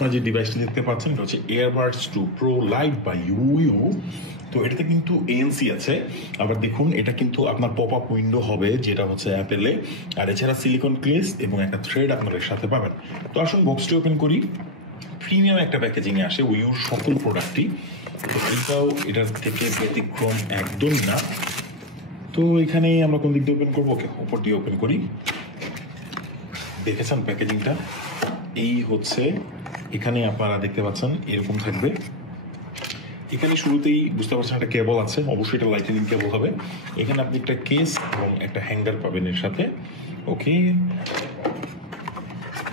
আপনারা যে ডিভাইসটা দেখতে পাচ্ছেন এটা হচ্ছে এয়ারবাডস 2 প্রো লাইট বা ইউইউ। তো এটাতে কিন্তু এএনসি আছে। আবার দেখুন এটা কিন্তু আপনার পপ আপ উইন্ডো হবে, যেটা হচ্ছে অ্যাপেলে। আর এছাড়া সিলিকন কেস এবং একটা থ্রেড আপনারা এর সাথে পাবেন। তো আসুন বক্সটি ওপেন করি। প্রিমিয়াম একটা প্যাকেজিংয়ে আসে উইউর সকল প্রোডাক্টই। তো এটাও এটার থেকে ব্যতিক্রম একদমই না। তো এখানে আমরা কোন দিক দিয়ে ওপেন করবো? ওকে, উপর দিয়ে ওপেন করি। দেখেছেন প্যাকেজিংটা? এই হচ্ছে, এখানে আপনারা দেখতে পাচ্ছেন এরকম থাকবে। এখানে শুরুতেই বুঝতে পারছেন একটা কেবল আছে, অবশ্যই এটা লাইটনিং কেবল হবে। এখানে আপনি একটা কেস এবং একটা হ্যাঙ্গার পাবেন এর সাথে। ওকে,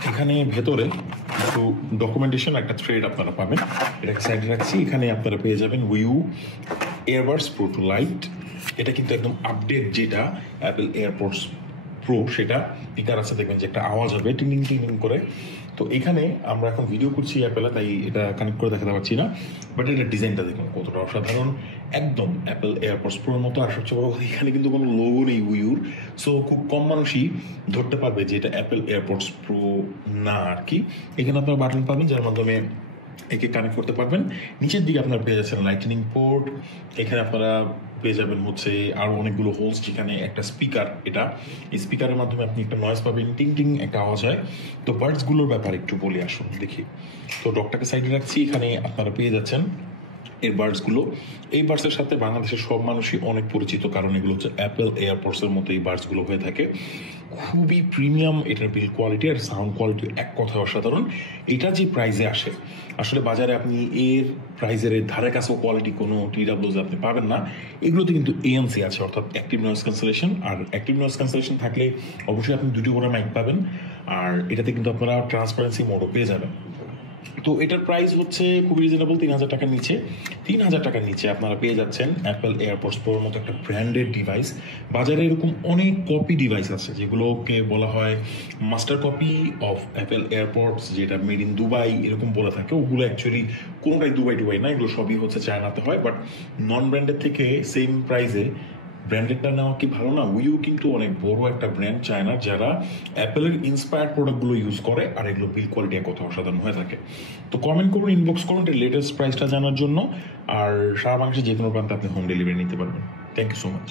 এখানে ভেতরে একটু ডকুমেন্টেশন, একটা থ্রেড আপনারা পাবেন। এটাকে সাইডে রাখছি। এখানে আপনারা পেয়ে যাবেন উইউ এয়ারবাডস প্রো টু লাইট। এটা কিন্তু একদম আপডেট, যেটা অ্যাপেল এয়ারপডস প্রো, সেটা স্পিকার আছে, দেখবেন যে একটা আওয়াজ হবে টিং টিং টিং করে। তো এখানে আমরা এখন ভিডিও করছি অ্যাপেলে, তাই এটা কানেক্ট করে দেখাতে পারছি না, বাট এটার ডিজাইনটা দেখুন কতটা অসাধারণ, একদম অ্যাপেল এয়ারপডস প্রোর মতো। আর সবচেয়ে বড় কথা, এখানে কিন্তু কোনো লোগো নেই উইউর। সো খুব কম মানুষই ধরতে পারবে যে এটা অ্যাপেল এয়ারপডস প্রো না আর কি। এখানে আপনারা বাটন পাবেন যার মাধ্যমে একে কানেক্ট করতে পারবেন। নিচের দিকে আপনারা পেয়ে যাচ্ছেন লাইটনিং পোর্ট। এখানে আপনারা পেয়ে যাবেন হচ্ছে আরও অনেকগুলো হোলস, যেখানে একটা স্পিকার, এটা এই স্পিকারের মাধ্যমে আপনি একটা নয়েজ পাবেন, টিং টিং একটা আওয়াজ হয়। তো বার্ডসগুলোর ব্যাপারে একটু বলে আসুন দেখি। তো ডকটাকে সাইডে রাখছি। এখানে আপনারা পেয়ে যাচ্ছেন এর বার্ডসগুলো। এই বার্ডসের সাথে বাংলাদেশের সব মানুষই অনেক পরিচিত, কারণ এগুলো হচ্ছে অ্যাপেল এয়ারপডসের মতো এই বার্ডসগুলো হয়ে থাকে। খুবই প্রিমিয়াম এটার বিল্ড কোয়ালিটি আর সাউন্ড কোয়ালিটি এক কথায় অসাধারণ। এটা যে প্রাইসে আসে, আসলে বাজারে আপনি এর প্রাইজের ধারে কাছেও কোয়ালিটি কোনো টিডাব্লিউজ আপনি পাবেন না। এগুলোতে কিন্তু এএনসি আছে, অর্থাৎ অ্যাক্টিভ নয়েজ ক্যান্সেলেশন। আর অ্যাক্টিভ নয়েজ ক্যান্সেলেশন থাকলে অবশ্যই আপনি দুটি করে মাইক পাবেন। আর এটাতে কিন্তু আপনারা ট্রান্সপারেন্সি মোডও পেয়ে যাবেন। তো এটার প্রাইস হচ্ছে খুব রিজনেবল, 3000 টাকার নিচে। 3000 টাকার নিচে আপনারা পেয়ে যাচ্ছেন অ্যাপেল এয়ারপডস প্রোর মতো একটা ব্র্যান্ডেড ডিভাইস। বাজারে এরকম অনেক কপি ডিভাইস আছে, যেগুলোকে বলা হয় master copy of Apple AirPods, যেটা মেড ইন দুবাই এরকম বলে থাকে। ওগুলো অ্যাকচুয়ালি কোনোটাই দুবাই না, এগুলো সবই হচ্ছে চায়নাতে হয়। বাট নন ব্র্যান্ডের থেকে সেম প্রাইসে ব্র্যান্ডেডটা নেওয়া কি ভালো না? উইউ কিন্তু অনেক বড় একটা ব্র্যান্ড চায়নার, যারা অ্যাপেলের ইন্সপায়ার্ড প্রোডাক্টগুলো ইউজ করে, আর এগুলো বিল কোয়ালিটি কত অসাধারণ হয়ে থাকে। তো কমেন্ট করুন, ইনবক্স করুন এর লেটেস্ট প্রাইসটা জানার জন্য। আর সারা বাংলাদেশে যে কোনো প্রান্তে আপনি হোম ডেলিভারি নিতে পারবেন। Thank you so much.